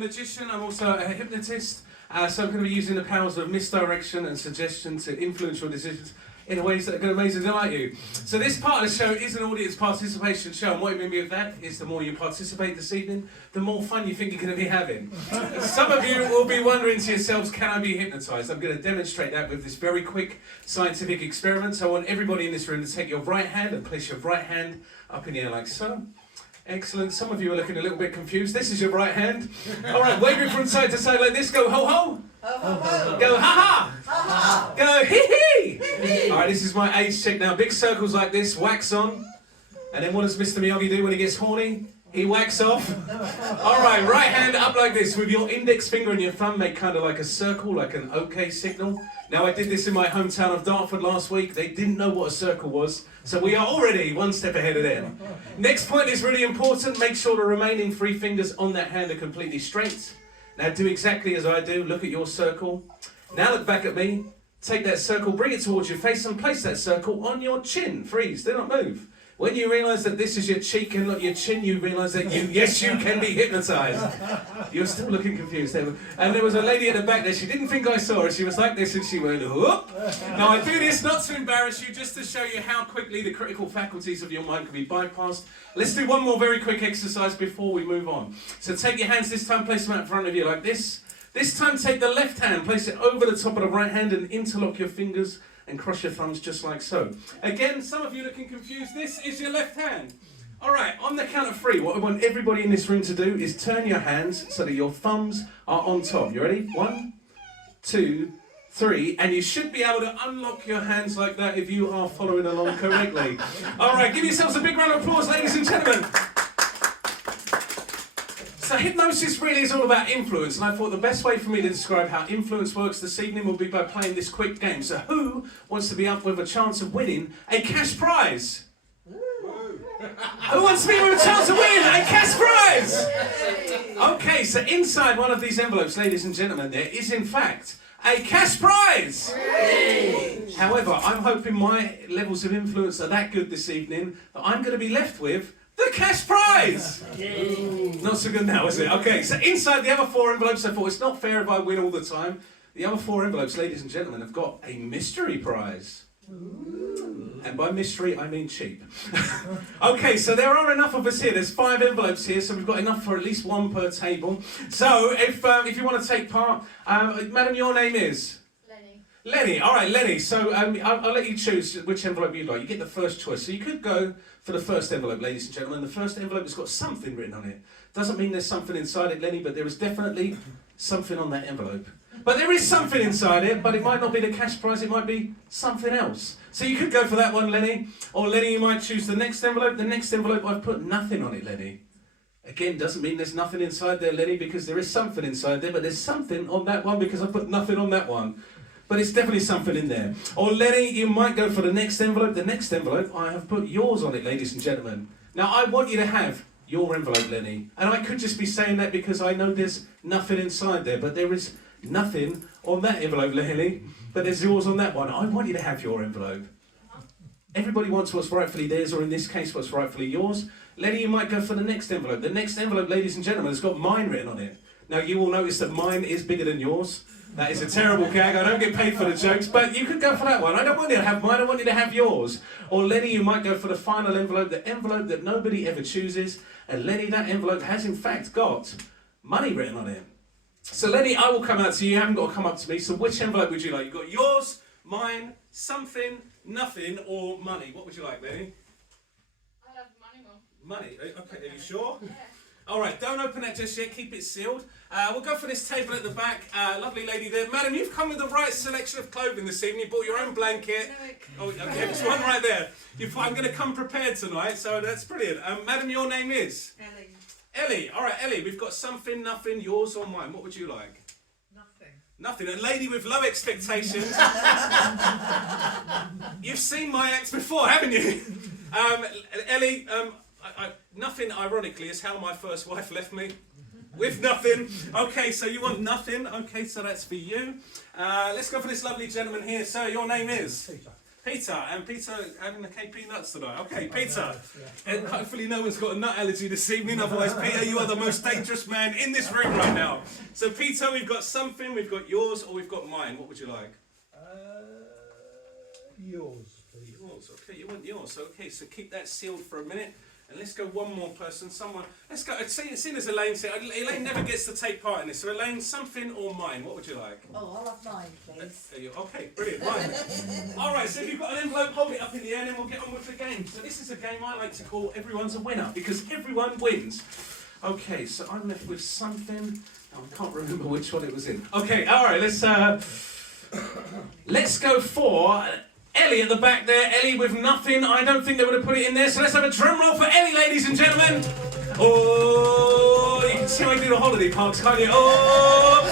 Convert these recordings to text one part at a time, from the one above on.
magician, I'm also a hypnotist, so I'm going to be using the powers of misdirection and suggestion to influence your decisions in ways that are going to amazingly delight you. So this part of the show is an audience participation show, and what I mean with that is the more you participate this evening, the more fun you think you're going to be having. Some of you will be wondering to yourselves, can I be hypnotised? I'm going to demonstrate that with this very quick scientific experiment. So I want everybody in this room to take your right hand and place your right hand up in the air like so. Excellent. Some of you are looking a little bit confused. This is your right hand. All right, wave it from side to side like this. Go ho ho. Ho, ho, ho. Go ha ha. Ha, ha. Go hee hee. Hee. All right, this is my age check now. Big circles like this, wax on. And then what does Mr. Miyagi do when he gets horny? He whacks off. All right, right hand up like this with your index finger and your thumb make kind of like a circle, like an OK signal. Now, I did this in my hometown of Dartford last week. They didn't know what a circle was, so we are already one step ahead of them. Next point is really important. Make sure the remaining 3 fingers on that hand are completely straight. Now, do exactly as I do. Look at your circle. Now look back at me. Take that circle, bring it towards your face, and place that circle on your chin. Freeze, do not move. When you realise that this is your cheek and not your chin, you realise that yes, you can be hypnotised. You're still looking confused. And there was a lady at the back there, she didn't think I saw her, she was like this and she went, whoop. Now I do this not to embarrass you, just to show you how quickly the critical faculties of your mind can be bypassed. Let's do one more very quick exercise before we move on. So take your hands this time, place them out in front of you like this. This time take the left hand, place it over the top of the right hand and interlock your fingers and cross your thumbs just like so. Again, some of you looking confused, this is your left hand. All right, on the count of 3, what I want everybody in this room to do is turn your hands so that your thumbs are on top. You ready? 1, 2, 3, and you should be able to unlock your hands like that if you are following along correctly. All right, give yourselves a big round of applause, ladies and gentlemen. So hypnosis really is all about influence, and I thought the best way for me to describe how influence works this evening will be by playing this quick game. So who wants to be up with a chance of winning a cash prize? Who wants to be with a chance of winning a cash prize? Okay, so inside one of these envelopes, ladies and gentlemen, there is in fact a cash prize. However, I'm hoping my levels of influence are that good this evening that I'm going to be left with the cash prize! Not so good now, is it? Okay, so inside the other 4 envelopes, I thought it's not fair if I win all the time. The other 4 envelopes, ladies and gentlemen, have got a mystery prize. And by mystery, I mean cheap. Okay, so there are enough of us here. There's 5 envelopes here, so we've got enough for at least 1 per table. So if you want to take part, madam, your name is? Lenny, all right, Lenny. So I'll let you choose which envelope you'd like. You get the first choice. So you could go for the first envelope, ladies and gentlemen. The first envelope has got something written on it. Doesn't mean there's something inside it, Lenny, but there is definitely something on that envelope. But there is something inside it, but it might not be the cash prize. It might be something else. So you could go for that one, Lenny. Or Lenny, you might choose the next envelope. The next envelope, I've put nothing on it, Lenny. Again, doesn't mean there's nothing inside there, Lenny, because there is something inside there, but there's something on that one because I put nothing on that one. But it's definitely something in there. Or Lenny, you might go for the next envelope. The next envelope, I have put yours on it, ladies and gentlemen. Now, I want you to have your envelope, Lenny. And I could just be saying that because I know there's nothing inside there, but there is nothing on that envelope, Lenny. But there's yours on that one. I want you to have your envelope. Everybody wants what's rightfully theirs, or in this case, what's rightfully yours. Lenny, you might go for the next envelope. The next envelope, ladies and gentlemen, has got mine written on it. Now, you will notice that mine is bigger than yours. That is a terrible gag. I don't get paid for the jokes, but you could go for that one. I don't want you to have mine. I want you to have yours. Or Lenny, you might go for the final envelope, the envelope that nobody ever chooses. And Lenny, that envelope has in fact got money written on it. So Lenny, I will come out to you. You haven't got to come up to me. So which envelope would you like? You've got yours, mine, something, nothing, or money. What would you like, Lenny? I'll have money, Mum. Money? Okay, are you sure? Yeah. All right, don't open that just yet. Keep it sealed. We'll go for this table at the back. Lovely lady there. Madam, you've come with the right selection of clothing this evening. You bought your own blanket. Oh, okay, there's one right there. I'm going to come prepared tonight, so that's brilliant. Madam, your name is? Ellie. Ellie. All right, Ellie, we've got something, nothing, yours or mine. What would you like? Nothing. Nothing. A lady with low expectations. You've seen my acts before, haven't you? Ellie, nothing, ironically, is how my first wife left me. With nothing. Okay, so you want nothing. Okay, so that's for you. Let's go for this lovely gentleman here. Sir, your name is? Peter. Peter, and Peter having the KP nuts tonight. Okay, Peter. And hopefully no one's got a nut allergy this evening, otherwise, Peter, you are the most dangerous man in this room right now. So, Peter, we've got something, we've got yours, or we've got mine. What would you like? Yours, please. Yours, okay, you want yours. Okay, so keep that sealed for a minute. And let's go one more person, someone. Let's go, seeing as Elaine said, Elaine never gets to take part in this. So, Elaine, something or mine, what would you like? Oh, I'll have mine, please. Okay, brilliant, mine. Alright, so if you've got an envelope, hold it up in the air and then we'll get on with the game. So this is a game I like to call Everyone's a Winner, because everyone wins. Okay, so I'm left with something. Oh, I can't remember which one it was in. Okay, alright, let's go for Ellie at the back there. Ellie with nothing. I don't think they would have put it in there, so let's have a drum roll for Ellie, ladies and gentlemen. Oh, you can see I do the holiday parks, can't you? Oh!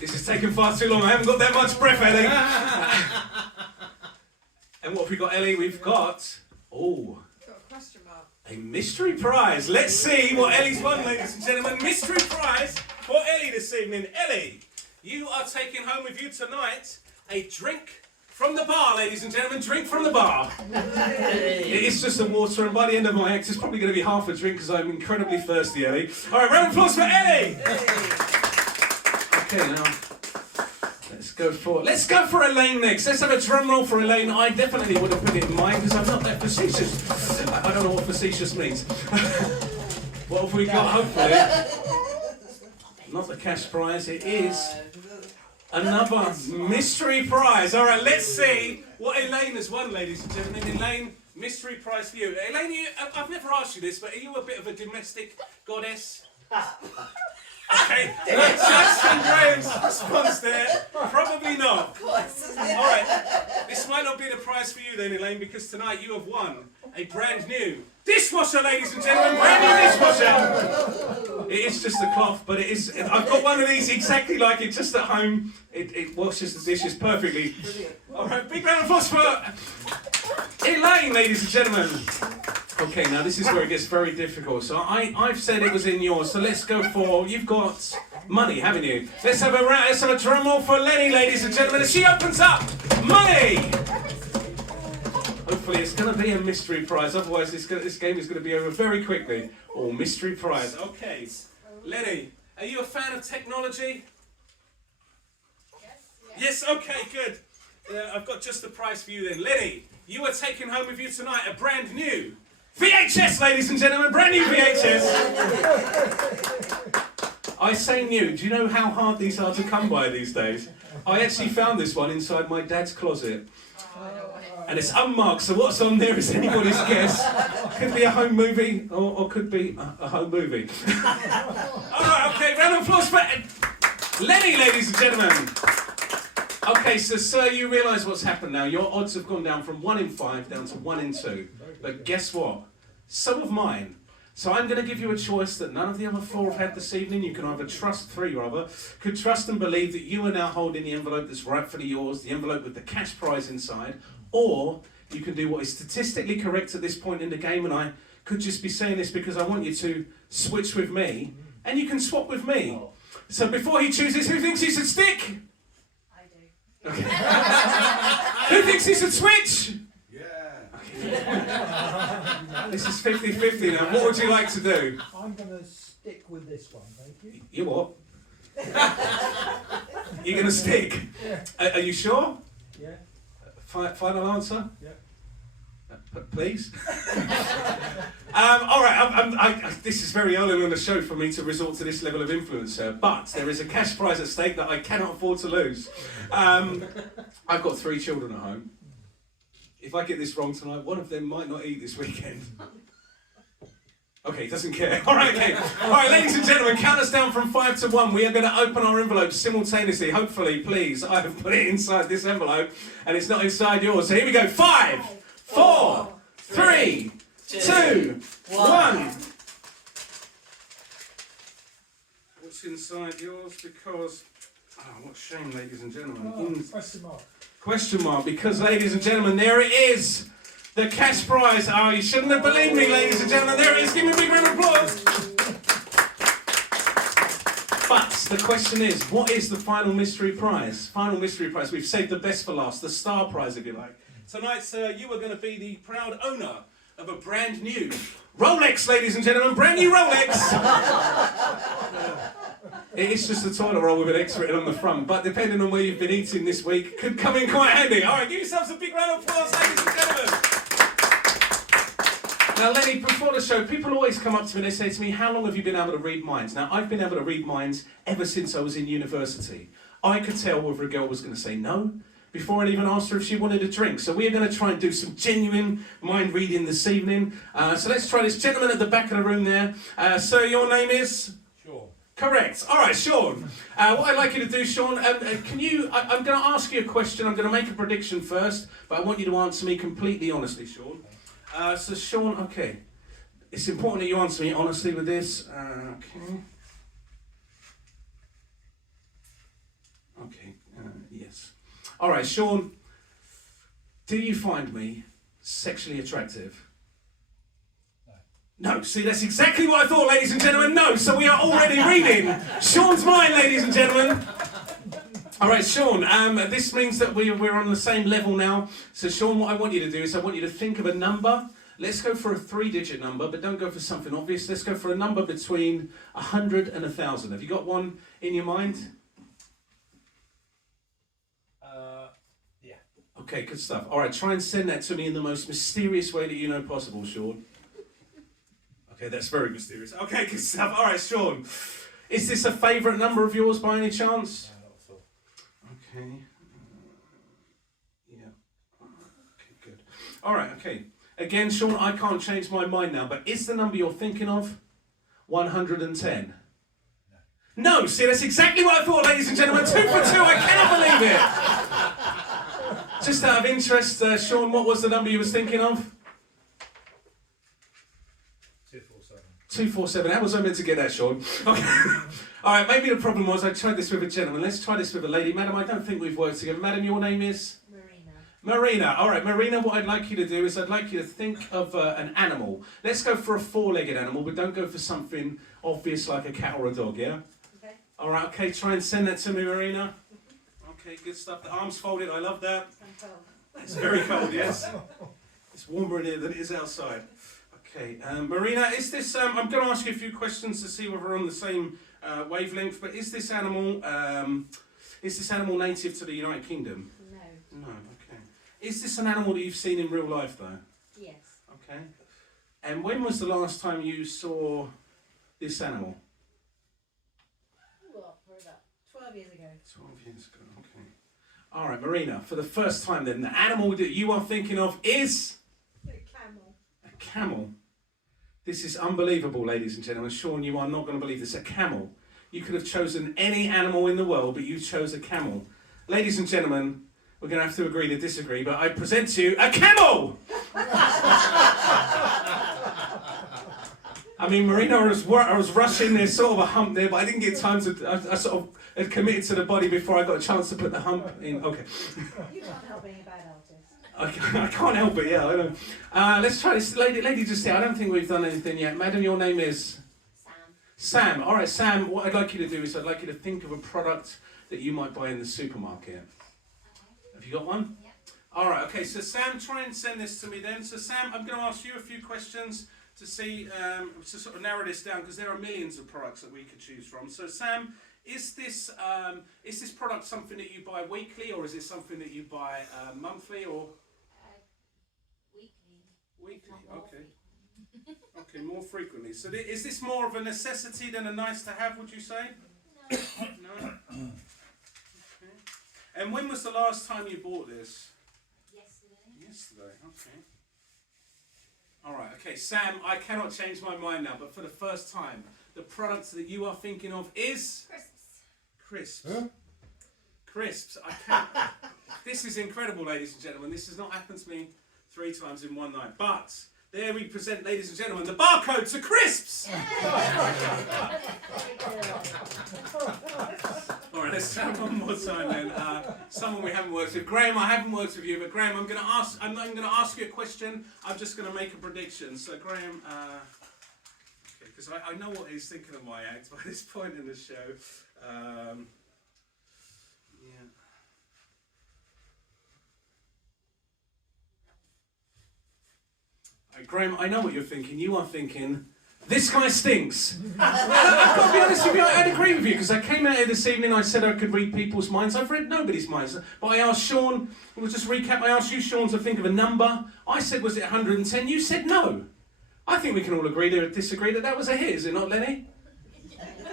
This is taking far too long. I haven't got that much breath, Ellie. And what have we got, Ellie? We've got... Oh... Got a question mark. A mystery prize. Let's see what Ellie's won, ladies and gentlemen. Mystery prize for Ellie this evening. Ellie, you are taking home with you tonight a drink from the bar, ladies and gentlemen. Drink from the bar. It is just a water, and by the end of my act, it's probably going to be half a drink because I'm incredibly thirsty, Ellie. All right, round of applause for Ellie. Okay, now let's go for Elaine next. Let's have a drum roll for Elaine. I definitely would have put it in mine because I'm not that facetious. I don't know what facetious means. What have we got? Hopefully, not the cash prize. It is another mystery prize. All right, let's see what Elaine has won, ladies and gentlemen. Elaine, mystery prize for you. Elaine, I've never asked you this, but are you a bit of a domestic goddess? Okay, Justin Graham's response there, probably not. Of course. Alright, this might not be the prize for you then, Elaine, because tonight you have won a brand new dishwasher, ladies and gentlemen, brand new dishwasher! It is just a cloth, but it is, I've got one of these exactly like it, just at home. It washes the dishes perfectly. Alright, big round of applause for Elaine, ladies and gentlemen. Okay, now this is where it gets very difficult. So I've said it was in yours. So let's go for, you've got money, haven't you? Let's have a drum roll for Lenny, ladies and gentlemen, as she opens up money. Hopefully it's going to be a mystery prize. Otherwise, this game is going to be over very quickly. Oh, mystery prize. Okay, Lenny, are you a fan of technology? Yes. Okay, good. I've got just the prize for you then. Lenny, you are taking home with you tonight a brand new VHS, ladies and gentlemen, brand new VHS. I say new. Do you know how hard these are to come by these days? I actually found this one inside my dad's closet. And it's unmarked, so what's on there is anybody's guess. Could be a home movie, or could be a home movie. Alright, okay, round of applause for Lenny, ladies and gentlemen. Okay, so sir, you realise what's happened now. Your odds have gone down from 1 in 5 down to 1 in 2. But guess what? So have mine. So I'm going to give you a choice that none of the other 4 have had this evening. You can either trust 3 rather, could trust and believe that you are now holding the envelope that's rightfully yours, the envelope with the cash prize inside, or you can do what is statistically correct at this point in the game, and I could just be saying this because I want you to switch with me, and you can swap with me. So before he chooses, who thinks he should stick? Okay. Who thinks he should switch? Yeah. Okay. This is 50-50 now. What would you like to do? I'm going to stick with this one, thank you. You what? You're going to stick? Yeah. Are you sure? Yeah. Final answer? Yeah. Please? All right, this is very early on the show for me to resort to this level of influence, sir, but there is a cash prize at stake that I cannot afford to lose. I've got 3 children at home. If I get this wrong tonight, one of them might not eat this weekend. Okay, he doesn't care. All right, okay. All right, ladies and gentlemen, count us down from 5 to 1. We are going to open our envelopes simultaneously. Hopefully, please, I have put it inside this envelope, and it's not inside yours. So here we go. 5, 4, 3, 2, 1. What's inside yours? Because, what shame, ladies and gentlemen. Question mark. Question mark, because, ladies and gentlemen, there it is. The cash prize. Oh, you shouldn't have believed me, ladies and gentlemen. There it is. Give me a big round of applause. But The question is, what is the final mystery prize? Final mystery prize. We've saved the best for last, the star prize, if you like. Tonight, sir, you are going to be the proud owner of a brand new Rolex, ladies and gentlemen. Brand new Rolex. It is just a toilet roll with an X written on the front, but depending on where you've been eating this week, could come in quite handy. All right, give yourselves a big round of applause, ladies and gentlemen. Now, Lenny, before the show, people always come up to me and they say to me, how long have you been able to read minds? Now, I've been able to read minds ever since I was in university. I could tell whether a girl was going to say no before I even asked her if she wanted a drink. So we're going to try and do some genuine mind reading this evening. So let's try this. Gentleman at the back of the room there. Sir, your name is? Sean. Correct. All right, Sean. What I'd like you to do, Sean, can you... I'm going to ask you a question. I'm going to make a prediction first, but I want you to answer me completely honestly, Sean. So, Sean, okay. It's important that you answer me honestly with this. Okay. Okay, yes. All right, Sean, do you find me sexually attractive? No, see, that's exactly what I thought, ladies and gentlemen. No, so we are already reading Sean's mind, ladies and gentlemen. All right, Sean, this means that we're on the same level now. So, Sean, what I want you to do is I want you to think of a number. Let's go for a 3-digit number, but don't go for something obvious. Let's go for a number between 100 and 1,000. Have you got one in your mind? Yeah. Okay, good stuff. All right, try and send that to me in the most mysterious way that you know possible, Sean. Okay, that's very mysterious. Okay, good stuff. All right, Sean. Is this a favourite number of yours by any chance? No, not at all. Okay. Yeah. Okay, good. All right, okay. Again, Sean, I can't change my mind now, but is the number you're thinking of 110? No, see, that's exactly what I thought, ladies and gentlemen. 2 for 2, I cannot believe it. Just out of interest, Sean, what was the number you was thinking of? 247. 247. How was I meant to get that, Sean? Okay. All right, maybe the problem was I tried this with a gentleman. Let's try this with a lady. Madam, I don't think we've worked together. Madam, your name is? Marina. All right, Marina, what I'd like you to do is I'd like you to think of an animal. Let's go for a 4-legged animal, but don't go for something obvious like a cat or a dog, yeah? Okay. All right, okay, try and send that to me, Marina. Okay, good stuff. The arms folded, I love that. It's very cold, yes. It's warmer in here than it is outside. Okay, Marina, is this... I'm going to ask you a few questions to see whether we're on the same wavelength, but is this animal native to the United Kingdom? No. No, okay. Is this an animal that you've seen in real life, though? Yes. Okay. And when was the last time you saw this animal? What, for about 12 years ago. 12 years ago, okay. All right, Marina, for the first time then, the animal that you are thinking of is? A camel. A camel. This is unbelievable, ladies and gentlemen. Sean, you are not going to believe this. A camel. You could have chosen any animal in the world, but you chose a camel. Ladies and gentlemen, we're going to have to agree to disagree, but I present to you a camel! I mean, Marina, I was rushing, there's sort of a hump there, but I didn't get time to... I sort of had committed to the body before I got a chance to put the hump in. Okay. You can't help being a bad artist. I can't help it, yeah, I know. Let's try this. Lady just here, I don't think we've done anything yet. Madam, your name is? Sam. All right, Sam, what I'd like you to do is I'd like you to think of a product that you might buy in the supermarket. Have you got one? Yeah. All right, okay, so Sam, try and send this to me then. So Sam, I'm going to ask you a few questions to see, to sort of narrow this down, because there are millions of products that we could choose from. So Sam, is this product something that you buy weekly, or is it something that you buy monthly, or? Weekly. Weekly, okay. Okay, more frequently. So is this more of a necessity than a nice to have, would you say? No. No? Okay. And when was the last time you bought this? Yesterday, okay. Alright, okay, Sam, I cannot change my mind now, but for the first time, the product that you are thinking of is? Crisps. Huh? Crisps. I can't. This is incredible, ladies and gentlemen. This has not happened to me 3 times in one night. But there we present, ladies and gentlemen, the barcode to crisps. All right, let's try one more time then. Someone we haven't worked with. Graham, I haven't worked with you, but Graham, I'm going to ask you a question. I'm just going to make a prediction. So Graham, because I know what he's thinking of my act by this point in the show. Graham, I know what you're thinking. You are thinking, this guy stinks. I've got to be honest with you, I'd agree with you, because I came out here this evening, I said I could read people's minds. I've read nobody's minds. But I asked Sean, we'll just recap, I asked you, Sean, to think of a number. I said, was it 110? You said no. I think we can all agree to disagree that was a hit, is it not, Lenny?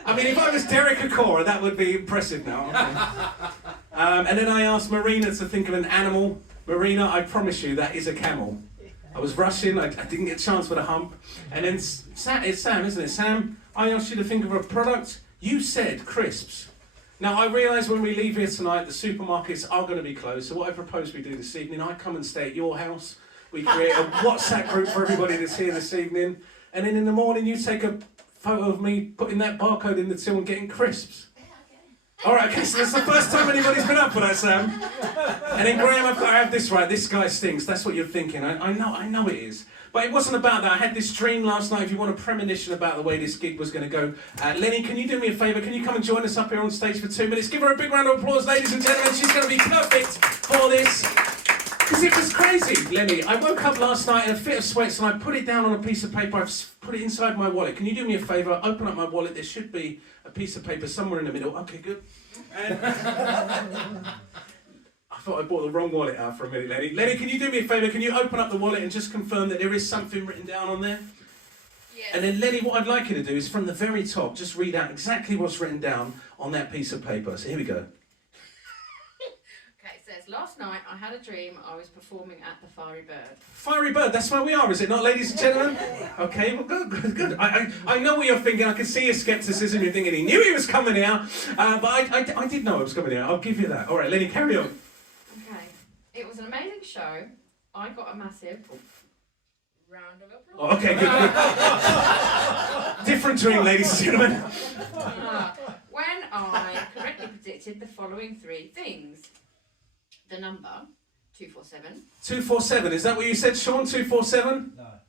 I mean, if I was Derek Acora, that would be impressive now. Okay. And then I asked Marina to think of an animal. Marina, I promise you, that is a camel. I was rushing, I didn't get a chance for the hump. And then it's Sam, isn't it? Sam, I asked you to think of a product. You said crisps. Now, I realise when we leave here tonight, the supermarkets are going to be closed. So what I propose we do this evening, I come and stay at your house. We create a WhatsApp group for everybody that's here this evening. And then in the morning, you take a photo of me putting that barcode in the till and getting crisps. All right, okay, so that's the first time anybody's been up for that, Sam. And then Graham, I've got to have this right. This guy stinks. That's what you're thinking. I know it is. But it wasn't about that. I had this dream last night. If you want a premonition about the way this gig was going to go, Lenny, can you do me a favour? Can you come and join us up here on stage for 2 minutes? Give her a big round of applause, ladies and gentlemen. She's going to be perfect for this. Because it was crazy, Lenny. I woke up last night in a fit of sweats and I put it down on a piece of paper. I've put it inside my wallet. Can you do me a favour? Open up my wallet. There should be a piece of paper somewhere in the middle. Okay, good. And I thought I bought the wrong wallet out for a minute, Lenny. Lenny, can you do me a favour? Can you open up the wallet and just confirm that there is something written down on there? Yes. And then, Lenny, what I'd like you to do is from the very top, just read out exactly what's written down on that piece of paper. So here we go. Okay, it says, last night I had a dream I was performing at the Fiery Bird. Fiery Bird, that's where we are, is it not, ladies and gentlemen? Okay, well, good. I know what you're thinking. I can see your scepticism. You're thinking he knew he was coming out. But I did know it was coming out. I'll give you that. All right, Lenny, carry on. Okay, it was an amazing show. I got a massive round of applause. Oh, okay, good. Different dream, ladies and gentlemen. When I correctly predicted the following 3 things. The number 247. 247, is that what you said, Sean? 247? No.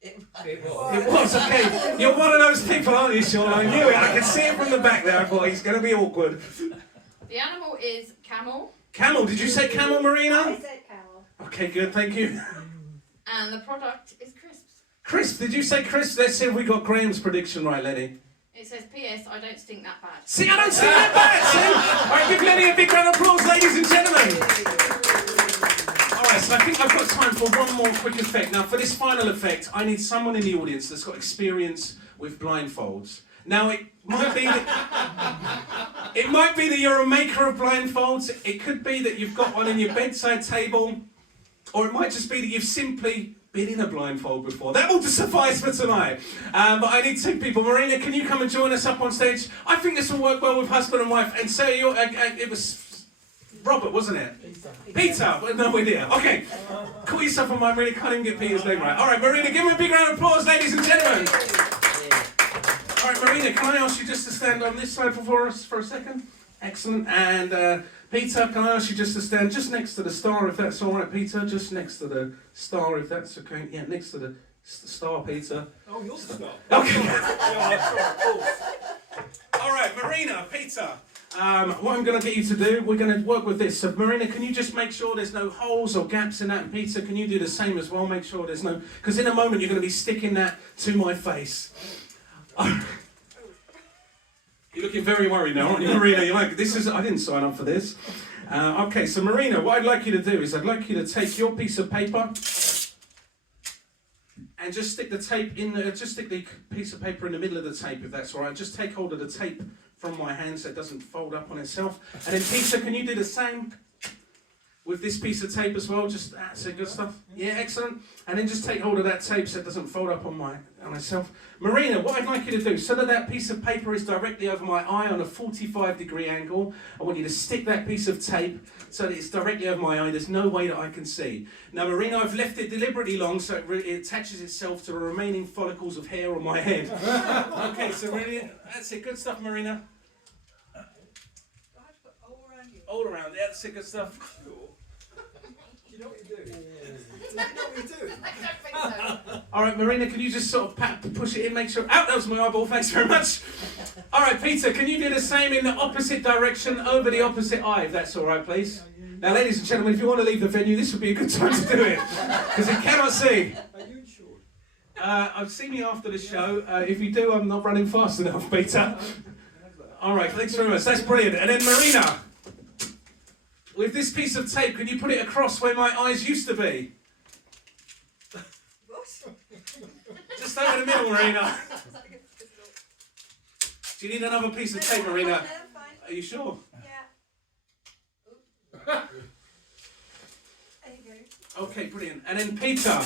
It It was. It was, okay. You're one of those people, aren't you, Sean? I knew it. I could see it from the back there. I thought he's going to be awkward. The animal is camel. Camel, did you say camel, Marina? I said camel. Okay, good, thank you. And the product is crisps. Crisp, did you say crisp? Let's see if we got Graham's prediction right, Lenny. It says, P.S. I don't stink that bad. See, I don't see that bad, see? All right, give Lenny a big round of applause, ladies and gentlemen. All right, so I think I've got time for one more quick effect. Now, for this final effect, I need someone in the audience that's got experience with blindfolds. Now, it might be that you're a maker of blindfolds. It could be that you've got one in your bedside table. Or it might just be that you've simply been in a blindfold before. That will just suffice for tonight. But I need 2 people. Marina, can you come and join us up on stage? I think this will work well with husband and wife. And so it was Robert, wasn't it? Peter. Well, no idea. Okay. Call yourself on mine. Really can't even get Peter's name right. All right, Marina, give him a big round of applause, ladies and gentlemen. All right, Marina, can I ask you just to stand on this side for us for a second? Excellent. And Peter, can I ask you just to stand just next to the star, if that's all right, Peter? Just next to the star, if that's okay. Yeah, next to the star, Peter. Oh, you're the star. Okay. Yeah, of course. All right, Marina, Peter. What I'm going to get you to do, we're going to work with this. So, Marina, can you just make sure there's no holes or gaps in that? And Peter, can you do the same as well? Make sure there's no... Because in a moment, you're going to be sticking that to my face. You're looking very worried now, aren't you, Marina? You're like, this is... I didn't sign up for this. Okay, so, Marina, what I'd like you to do is I'd like you to take your piece of paper and just stick the tape in... just stick the piece of paper in the middle of the tape, if that's all right. Just take hold of the tape from my hand so it doesn't fold up on itself. And then, Peter, can you do the same with this piece of tape as well? Just, that's good stuff. Yeah, excellent. And then just take hold of that tape so it doesn't fold up on myself. Marina, what I'd like you to do, so that piece of paper is directly over my eye on a 45-degree angle, I want you to stick that piece of tape so that it's directly over my eye. There's no way that I can see. Now, Marina, I've left it deliberately long so it attaches itself to the remaining follicles of hair on my head. Okay, so Marina, that's it. Good stuff, Marina. All around, yeah, that's it. Good stuff. You know what you're doing? You know what you're doing? I don't think so. All right, Marina, can you just sort of push it in, make sure... Out, that was my eyeball, thanks very much. All right, Peter, can you do the same in the opposite direction, over the opposite eye, if that's all right, please? Now, ladies and gentlemen, if you want to leave the venue, this would be a good time to do it, because you cannot see. Are you insured? I've seen you after the show. If you do, I'm not running fast enough, Peter. All right, thanks very much. That's brilliant. And then, Marina, with this piece of tape, can you put it across where my eyes used to be? Just over the middle, Marina. Do you need another piece of tape, Marina? No, I'm fine. Are you sure? Yeah. There you go. Okay, brilliant. And then Peter,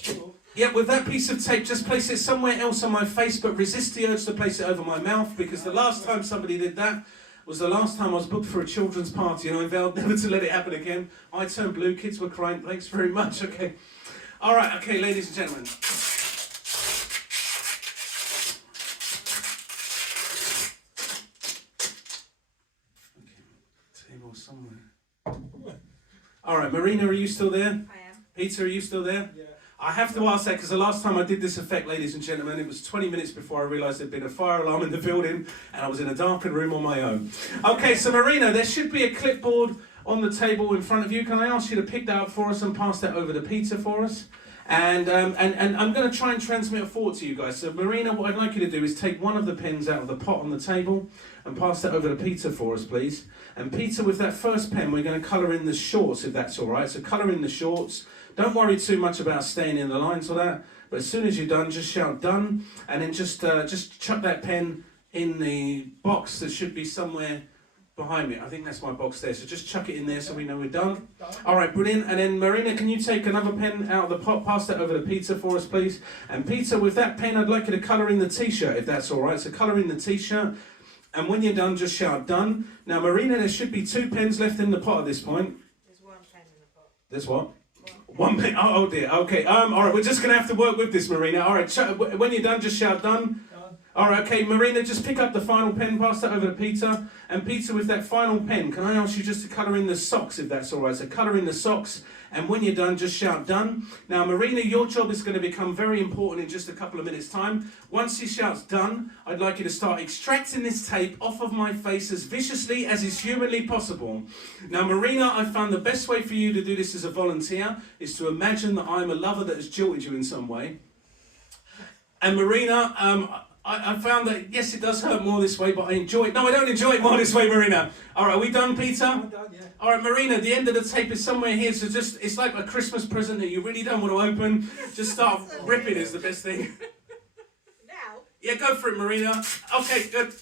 Sure. yeah, with that piece of tape, just place it somewhere else on my face, but resist the urge to place it over my mouth, because the last time somebody did that was the last time I was booked for a children's party, and I vowed never to let it happen again. I turned blue, kids were crying. Thanks very much. Okay. All right, okay, ladies and gentlemen. Table somewhere. All right, Marina, are you still there? I am. Peter, are you still there? Yeah. I have to ask that because the last time I did this effect, ladies and gentlemen, it was 20 minutes before I realised there'd been a fire alarm in the building and I was in a darkened room on my own. Okay, so Marina, there should be a clipboard on the table in front of you. Can I ask you to pick that up for us and pass that over to Peter for us? And I'm going to try and transmit a thought to you guys. So Marina, what I'd like you to do is take one of the pens out of the pot on the table and pass that over to Peter for us, please. And Peter, with that first pen, we're going to colour in the shorts, if that's all right. So colour in the shorts. Don't worry too much about staying in the lines or that. But as soon as you're done, just shout done, and then just chuck that pen in the box that should be somewhere behind me. I think that's my box there. So just chuck it in there so we know we're done. All right, brilliant. And then Marina, can you take another pen out of the pot, pass that over to Peter for us, please? And Peter, with that pen, I'd like you to colour in the t-shirt, if that's all right. So colour in the t-shirt. And when you're done, just shout done. Now, Marina, there should be 2 pens left in the pot at this point. There's one pen in the pot. There's what? One. One pen. Oh dear. Okay. All right. We're just gonna have to work with this, Marina. All right. When you're done, just shout done. All right. Okay, Marina, just pick up the final pen, pass that over to Peter. And Peter, with that final pen, can I ask you just to colour in the socks, if that's all right? So colour in the socks. And when you're done, just shout done. Now, Marina, your job is going to become very important in just a couple of minutes' time. Once he shouts done, I'd like you to start extracting this tape off of my face as viciously as is humanly possible. Now, Marina, I found the best way for you to do this as a volunteer is to imagine that I'm a lover that has jilted you in some way. And Marina, I found that, yes, it does hurt more this way, but I enjoy it. No, I don't enjoy it more this way, Marina. All right, are we done, Peter? I'm done, yeah. All right, Marina, the end of the tape is somewhere here, so just, it's like a Christmas present that you really don't want to open. Just start ripping is the best thing. Now? Yeah, go for it, Marina. Okay, good.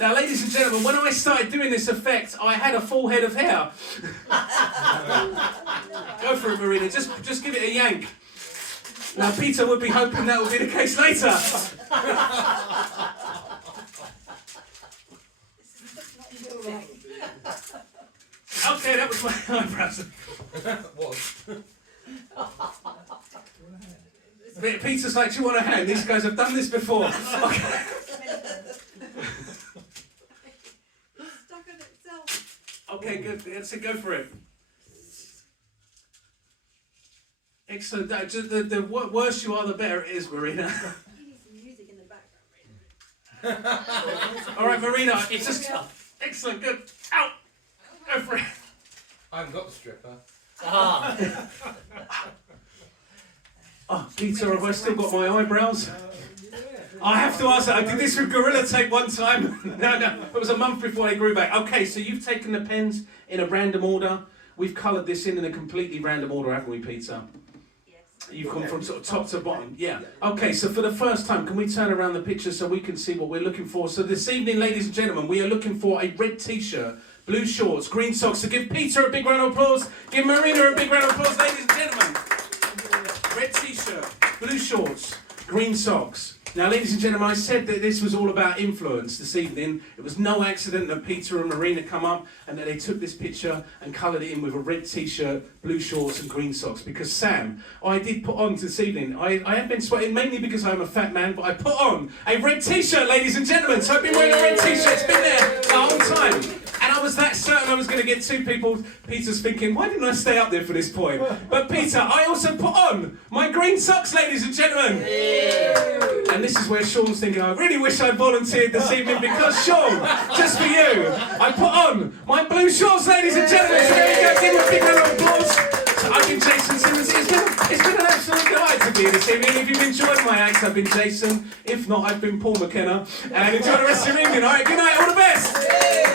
Now, ladies and gentlemen, when I started doing this effect, I had a full head of hair. Go for it, Marina. Just give it a yank. Now, Peter would be hoping that would be the case later. Okay, that was my eyebrows. Peter's like, do you want a hand? These guys have done this before. Okay. Stuck on itself. Okay, good. That's it. Go for it. Excellent. The worse you are, the better it is, Marina. You need some music in the background. All right, Marina. It's just excellent. Good. Out. Go for it. I haven't got the stripper. Oh, Peter, have I still got my eyebrows? Yeah. I have to ask that. I did this with Gorilla Tape one time. No, it was a month before they grew back. Okay, so you've taken the pens in a random order. We've coloured this in a completely random order, haven't we, Peter? Yes. You've gone from sort of top to bottom. Yeah. Okay, so for the first time, can we turn around the picture so we can see what we're looking for? So this evening, ladies and gentlemen, we are looking for a red t-shirt, blue shorts, green socks. So give Peter a big round of applause. Give Marina a big round of applause, ladies and gentlemen. Red t-shirt, blue shorts, green socks. Now, ladies and gentlemen, I said that this was all about influence this evening. It was no accident that Peter and Marina come up and that they took this picture and coloured it in with a red t-shirt, blue shorts and green socks. Because Sam, I did put on this evening, I have been sweating mainly because I'm a fat man, but I put on a red t-shirt, ladies and gentlemen. So I've been wearing a red t-shirt. It's been there the whole time. And I was that certain I was going to get two people. Peter's thinking, why didn't I stay up there for this point? But Peter, I also put on my green socks, ladies and gentlemen. And this is where Sean's thinking, I really wish I'd volunteered this evening because Sean, just for you, I put on my blue shorts, ladies and gentlemen. So there you go, give him a big round of applause. So I've been Jason Simmons. It's been an absolute delight to be here this evening. If you've enjoyed my acts, I've been Jason. If not, I've been Paul McKenna. And enjoy the rest of your evening. All right, good night, all the best.